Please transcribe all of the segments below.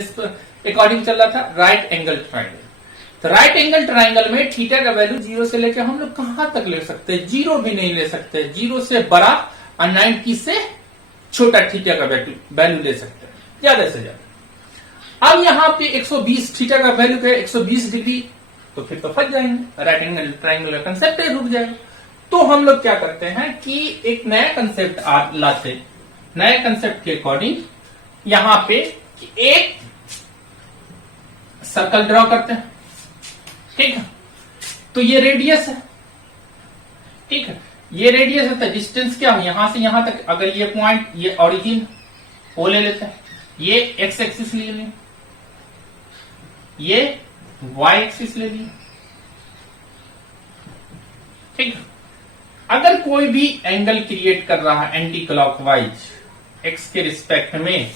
According चल रहा था राइट एंगल ट्राइंगल। तो राइट एंगल ट्राइंगल में थीटा का वैल्यू 0 से लेकर हम लोग कहां तक ले सकते हैं, 0 भी नहीं ले सकते, 0 से बड़ा और 90 से छोटा थीटा का वैल्यू ले सकते हैं, ज्यादा से ज्यादा। अब यहां पे 120 थीटा का वैल्यू है 120 डिग्री, तो फिर तो फंस जाएंगे, राइट एंगल ट्राइंगल का कंसेप्ट रुक जाएगा। तो हम लोग क्या करते हैं कि एक नया कंसेप्ट लाते, नए कंसेप्ट के अकॉर्डिंग यहां पे एक सर्कल ड्रॉ करते हैं, ठीक है। तो ये रेडियस है, ठीक है, ये रेडियस है। तो डिस्टेंस क्या हो यहां से यहां तक, अगर ये पॉइंट ये ओरिजिन ओ ले लेते हैं, ये एक्स एक्सिस ले लिया, ये वाई एक्सिस ले लिया, ठीक है। अगर कोई भी एंगल क्रिएट कर रहा है एंटी क्लॉकवाइज एक्स के रिस्पेक्ट में,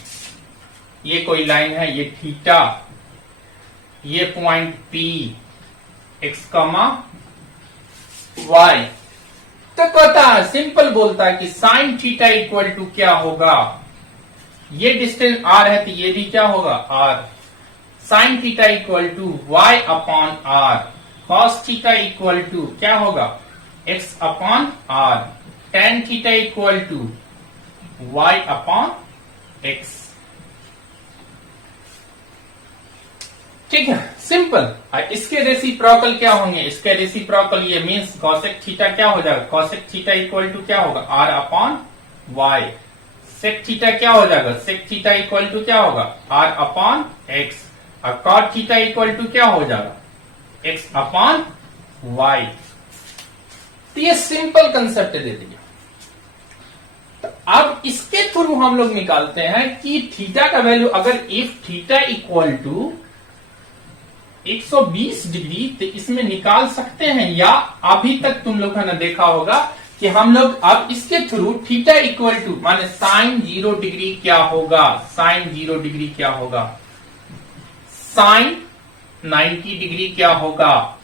ये कोई लाइन है, ये थीटा, ये पॉइंट पी एक्स कमा वाई, तो कहता है सिंपल बोलता है कि साइन थीटा इक्वल टू क्या होगा, ये डिस्टेंस आर है तो ये भी क्या होगा R, sine theta equal to Y upon R, cos theta equal to क्या होगा X upon R, tan theta equal to Y upon X, ठीक है, सिंपल। इसके रेसिप्रोकल क्या होंगे, इसके रेसिप्रोकल ये मीन्स कॉसेक थीटा क्या हो जाएगा, कॉसेक थीटा इक्वल टू क्या होगा R upon Y, sec theta क्या हो जाएगा, सेक थीटा इक्वल टू क्या होगा आर अपॉन एक्स, और कॉट थीटा इक्वल टू क्या हो जाएगा एक्स अपॉन वाई। तो ये सिंपल कंसेप्ट दे दिया। तो अब इसके थ्रू हम लोग निकालते हैं कि थीटा का वैल्यू अगर if theta equal to 120 degree, तो इसमें निकाल सकते हैं, या अभी तक तुम लोगों ने देखा होगा कि हम लोग अब इसके थ्रू थीटा इक्वल टू माने साइन 0 डिग्री क्या होगा, साइन 0 डिग्री क्या होगा, साइन 90 डिग्री क्या होगा,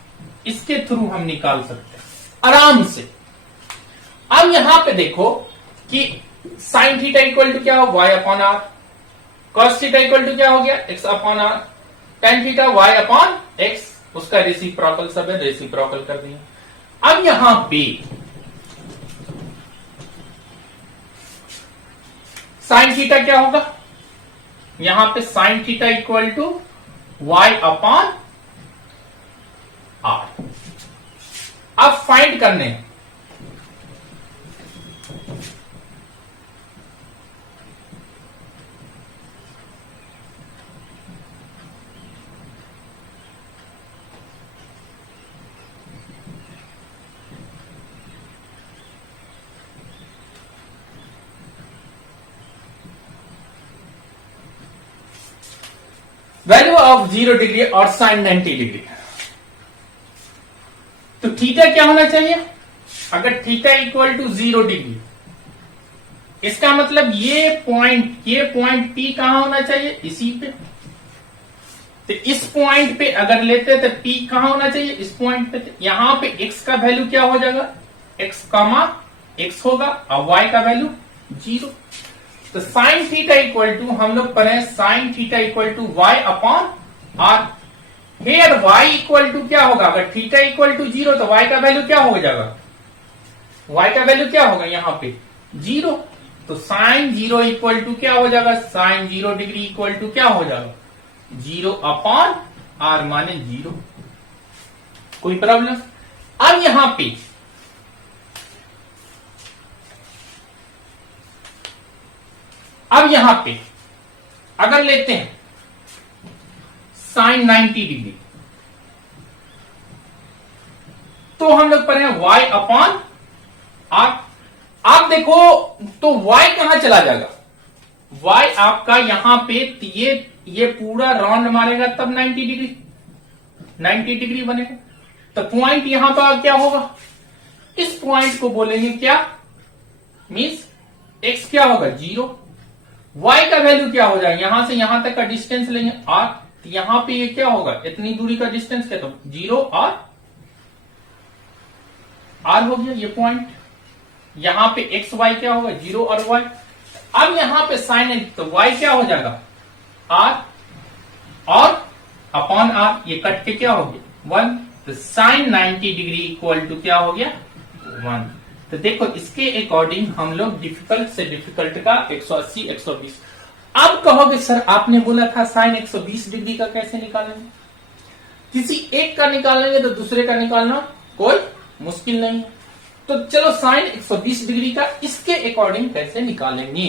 इसके थ्रू हम निकाल सकते हैं आराम से। अब यहां पे देखो कि साइन थीटा इक्वल टू क्या हो Y upon R, cos theta equal to क्या हो गया X upon R, tan theta Y upon X, उसका रेसिप्रोकल सब है, रेसिप्रोकल कर दिया। अब यहां पे साइन थीटा क्या होगा, यहां पे sine theta equal to Y upon R. अब फाइंड करने वैल्यू ऑफ 0 डिग्री और साइन 90 डिग्री, तो थीटा क्या होना चाहिए, अगर थीटा इक्वल टू 0 डिग्री, इसका मतलब ये पॉइंट पी कहां होना चाहिए, इसी पे। तो इस पॉइंट पे अगर लेते तो पी कहां होना चाहिए, इस पॉइंट पे। यहां पे एक्स का वैल्यू क्या हो जाएगा, एक्स कॉमा एक्स होगा, और वाई का वैल्यू 0। तो साइन थीटा इक्वल टू हम लोग पढ़े sine theta equal to Y upon R. Here y equal to क्या होगा, अगर थीटा इक्वल टू 0 तो y का वैल्यू क्या हो जाएगा, y का वैल्यू क्या होगा यहां पे 0। तो साइन 0 इक्वल टू क्या हो जाएगा, साइन 0 डिग्री इक्वल टू क्या हो जाएगा 0 अपॉन आर माने 0। कोई प्रॉब्लम। अब यहां पे अगर लेते हैं साइन 90 डिग्री, तो हम लोग पढ़े y अपॉन आर। आप देखो तो y कहां चला जाएगा, y आपका यहां पे ये पूरा राउंड मारेगा तब 90 डिग्री बनेगा। तो पॉइंट यहां पर क्या होगा, इस पॉइंट को बोलेंगे क्या, मीन्स x क्या होगा 0, y का वैल्यू क्या हो जाएगा, यहां से यहां तक का डिस्टेंस लेंगे r, तो यहां पे ये क्या होगा, इतनी दूरी का डिस्टेंस क्या, तो 0 और r हो गया ये पॉइंट। यहां पे x y क्या होगा 0 और y। अब यहां पे साइन है तो y क्या हो जाएगा r, अपॉन आर, ये कट के क्या हो गया 1, तो साइन 90 डिग्री इक्वल टू क्या हो गया 1। तो देखो इसके अकॉर्डिंग हम लोग डिफिकल्ट से डिफिकल्ट का 180 120। अब कहोगे सर आपने बोला था साइन 120 डिग्री का कैसे निकालेंगे? किसी एक का निकालेंगे तो दूसरे का निकालना कोई मुश्किल नहीं है। तो चलो साइन 120 डिग्री का इसके अकॉर्डिंग कैसे निकालेंगे?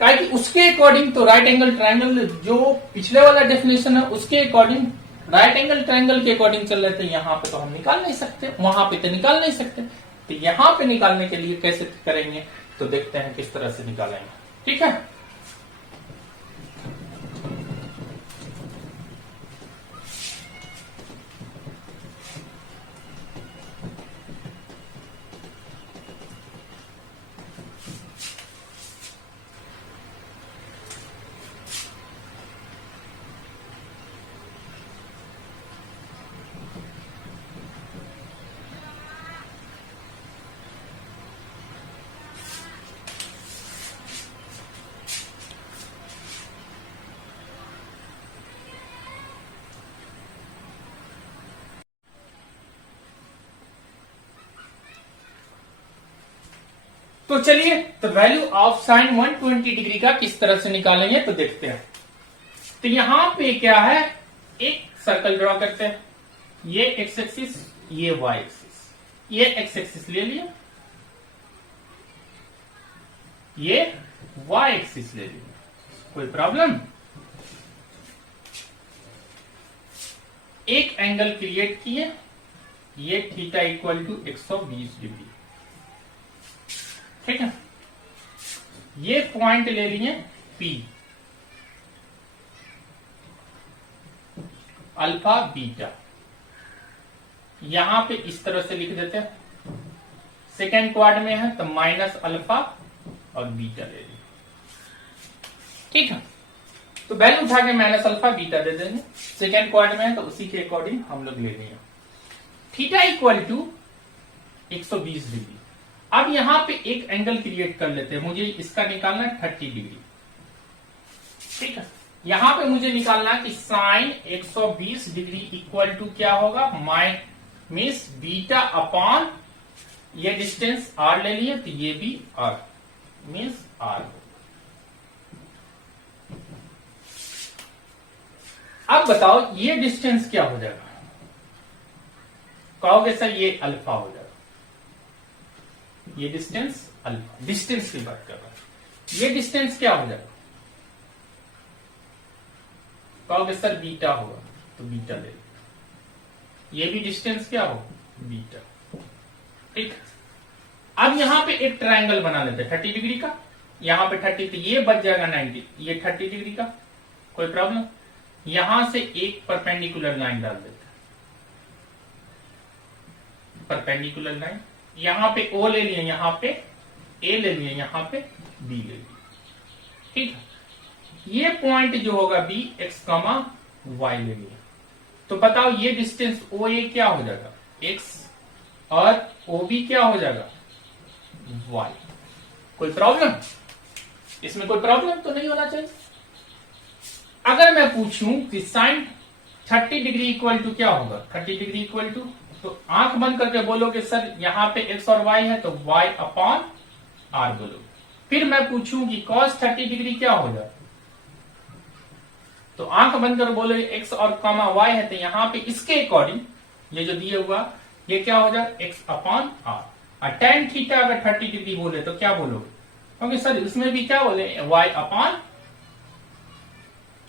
क्या कि उसके अकॉर्डिंग तो राइट एंगल ट्राइंगल जो पिछले वाला डेफिनेशन है उसके अकॉर्डिंग राइट एंगल ट्राइंगल के अकॉर्डिंग चल रहे थे, यहां पे तो हम निकाल नहीं सकते, वहां पे तो निकाल नहीं सकते। तो यहां पे निकालने के लिए कैसे करेंगे तो देखते हैं किस तरह से निकालेंगे। ठीक है, तो चलिए तो वैल्यू ऑफ साइन 120 डिग्री का किस तरह से निकालेंगे तो देखते हैं। तो यहां पे क्या है, एक सर्कल ड्रॉ करते हैं, ये एक्स एक्सिस ये वाई एक्सिस, ये एक्स एक्सिस ले लिया, ये वाई एक्सिस ले लिया, कोई प्रॉब्लम? एक एंगल क्रिएट किए, ये थीटा इक्वल टू 120 डिग्री। ठीक है, ये पॉइंट ले लिए P, अल्फा बीटा, यहां पे इस तरह से लिख देते हैं, सेकेंड क्वाड में है तो माइनस अल्फा और बीटा ले लेंगे। ठीक है, तो वैल्यू उठा के माइनस अल्फा बीटा दे देंगे, सेकेंड क्वाड में है तो उसी के अकॉर्डिंग हम लोग ले लेंगे। Theta equal to 120 degree. अब यहां पे एक एंगल क्रिएट कर लेते हैं, मुझे इसका निकालना है 30 डिग्री। ठीक है, यहां पे मुझे निकालना कि साइन 120 डिग्री इक्वल टू क्या होगा, मीन्स बीटा अपॉन ये डिस्टेंस आर ले लिए तो ये भी आर मीन्स आर। अब बताओ ये डिस्टेंस क्या हो जाएगा? कहोगे सर ये अल्फा हो जाएगा, ये डिस्टेंस अल्फा, डिस्टेंस की बात कर रहा है, ये डिस्टेंस क्या हो जाएगा? कहोगे सर बीटा होगा तो बीटा ले, ये भी डिस्टेंस क्या हो बीटा। ठीक, अब यहां पे एक ट्रायंगल बना लेते हैं 30 डिग्री का, यहां पे 30 तो ये बच जाएगा 90, ये 30 डिग्री का, कोई प्रॉब्लम? यहां से एक परपेंडिकुलर लाइन डाल देते हैं, परपेंडिकुलर लाइन, यहां पे O ले लिए, यहां पे A ले लिए, यहां पे B ले लिए। ठीक है, ये पॉइंट जो होगा B x कमा y ले लिया, तो बताओ ये डिस्टेंस OA क्या हो जाएगा x और OB क्या हो जाएगा y। कोई प्रॉब्लम? इसमें कोई प्रॉब्लम तो नहीं होना चाहिए। अगर मैं पूछूं कि साइन 30 डिग्री इक्वल टू क्या होगा, 30 डिग्री इक्वल टू, तो आंख बंद करके बोलोगे सर यहां पे x और y है तो y अपॉन r बोलोगे। फिर मैं पूछूं कि cos 30 डिग्री क्या हो जाए, तो आंख बंद कर बोलोगे x और कॉमा y है तो यहां पे इसके अकॉर्डिंग ये जो दिए हुआ ये क्या हो जाए x अपॉन r। और tan थीटा अगर 30 डिग्री बोले तो क्या बोलोगे? क्योंकि सर इसमें भी क्या बोले y अपॉन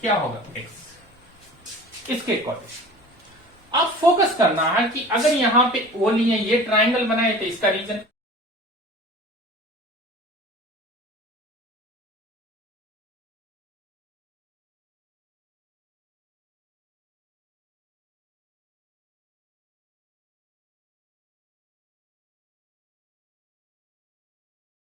क्या होगा x, इसके अकॉर्डिंग। अब फोकस करना है कि अगर यहां पे O लिए ये ट्राइंगल बनाए तो इसका रीजन